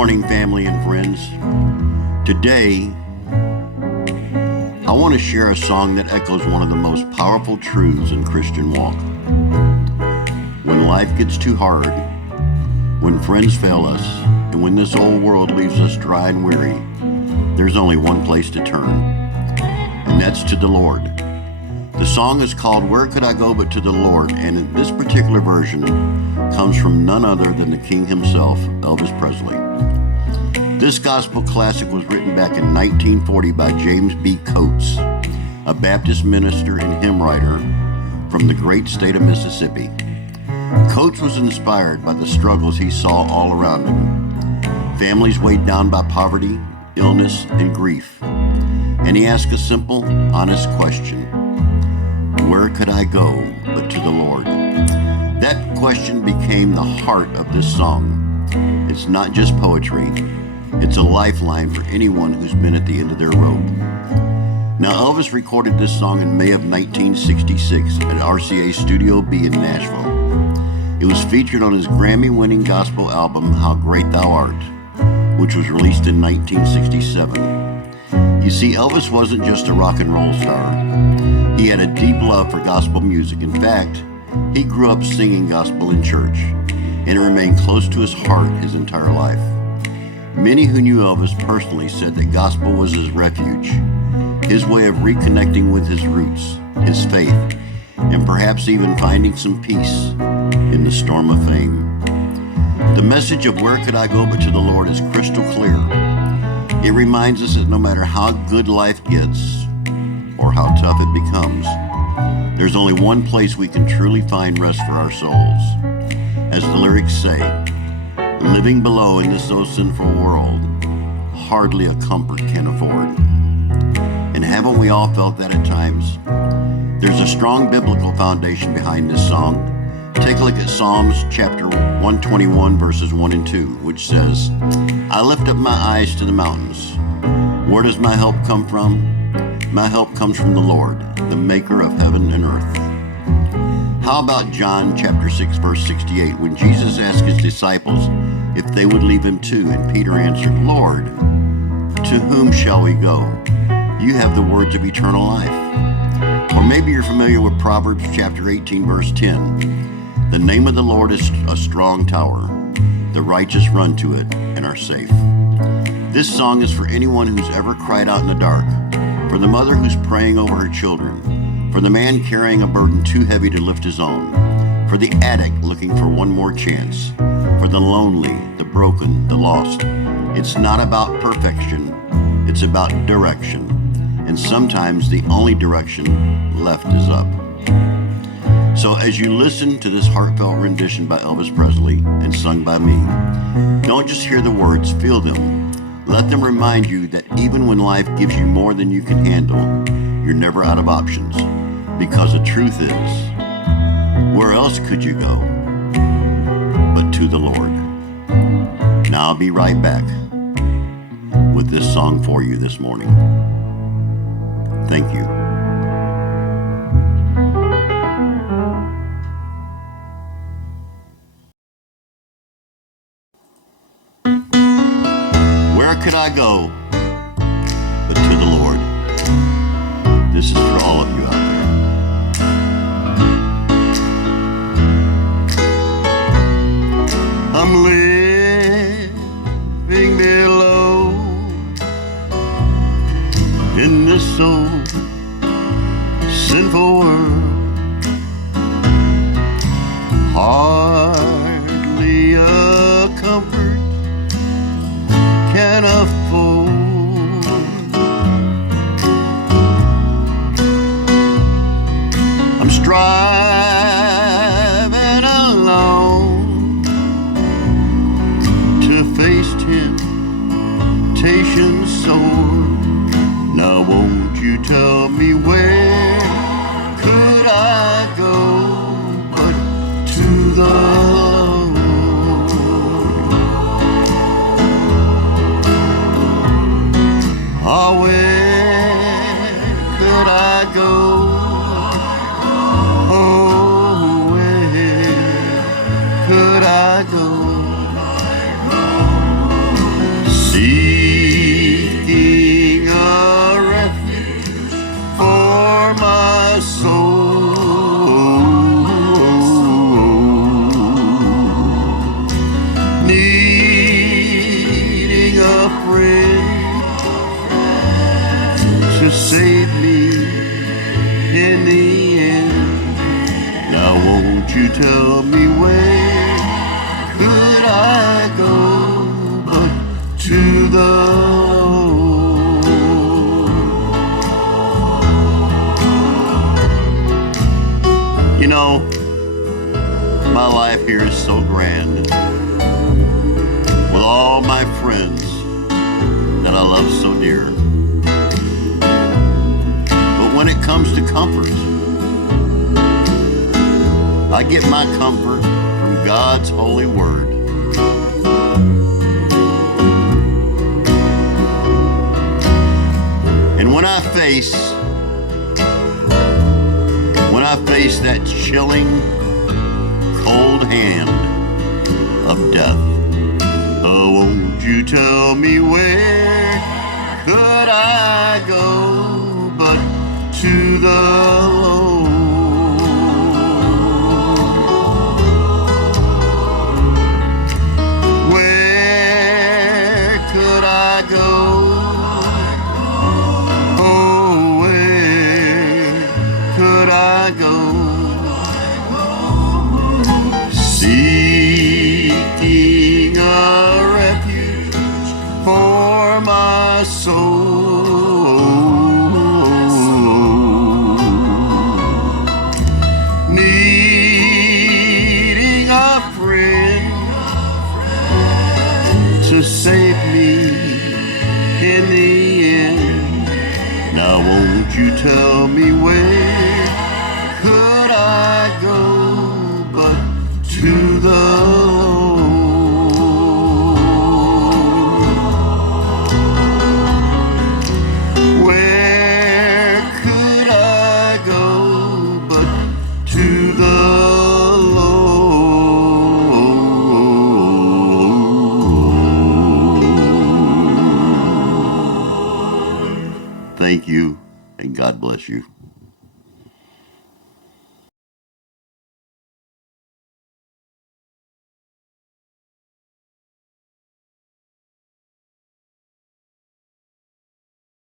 morning, family and friends. Today, I want to share a song that echoes one of the most powerful truths in Christian walk. When life gets too hard, when friends fail us, and when this old world leaves us dry and weary, there's only one place to turn, and that's to the Lord. The song is called "Where Could I Go But to the Lord," and in this particular version comes from none other than the King himself, Elvis Presley. This gospel classic was written back in 1940 by James B. Coates, a Baptist minister and hymn writer from the great state of Mississippi. Coates was inspired by the struggles he saw all around him. Families weighed down by poverty, illness, and grief. And he asked a simple, honest question: where could I go but to the Lord? That question became the heart of this song. It's not just poetry, it's a lifeline for anyone who's been at the end of their rope. Now, Elvis recorded this song in May of 1966 at RCA Studio B in Nashville. It was featured on his Grammy-winning gospel album, How Great Thou Art, which was released in 1967. You see, Elvis wasn't just a rock and roll star. He had a deep love for gospel music. In fact, he grew up singing gospel in church, and it remained close to his heart his entire life. Many who knew Elvis personally said that gospel was his refuge, his way of reconnecting with his roots, his faith, and perhaps even finding some peace in the storm of fame. The message of "Where Could I Go But to the Lord" is crystal clear. It reminds us that no matter how good life gets or how tough it becomes, there's only one place we can truly find rest for our souls. As the lyrics say, living below in this so sinful world, hardly a comfort can afford. And haven't we all felt that at times? There's a strong biblical foundation behind this song. Take a look at Psalms chapter 121, verses 1 and 2, which says, "I lift up my eyes to the mountains. Where does my help come from? My help comes from the Lord, the maker of heaven and earth." How about John chapter 6, verse 68, when Jesus asked his disciples if they would leave him too, and Peter answered, "Lord, to whom shall we go? You have the words of eternal life." Or maybe you're familiar with Proverbs chapter 18, verse 10. "The name of the Lord is a strong tower. The righteous run to it and are safe." This song is for anyone who's ever cried out in the dark, for the mother who's praying over her children, for the man carrying a burden too heavy to lift his own, for the addict looking for one more chance, for the lonely, the broken, the lost. It's not about perfection, it's about direction. And sometimes the only direction left is up. So as you listen to this heartfelt rendition by Elvis Presley and sung by me, don't just hear the words, feel them. Let them remind you that even when life gives you more than you can handle, you're never out of options. Because the truth is, where else could you go but to the Lord? Now I'll be right back with this song for you this morning. Thank you. Where could I go but to the Lord? This is for all of you out there. I'm living below in this so sinful world, hardly a comfort can afford. I'm striving alone to face temptation sore. Now won't you tell me where could I go but to the Lord? Oh, where could I go? Oh, tell me where could I go but to the Lord? You know, my life here is so grand, with all my friends that I love so dear. But when it comes to comfort, I get my comfort from God's holy word. And when I face that chilling, cold hand of death, oh, won't you tell me where could I go but to the Lord? Where could I go? Oh, where could I go? Seeking a refuge for my soul, needing a friend to save me in the end. Now won't you tell me where could I go but to the Lord? Where could I go but to the Lord? Thank you, and God bless you.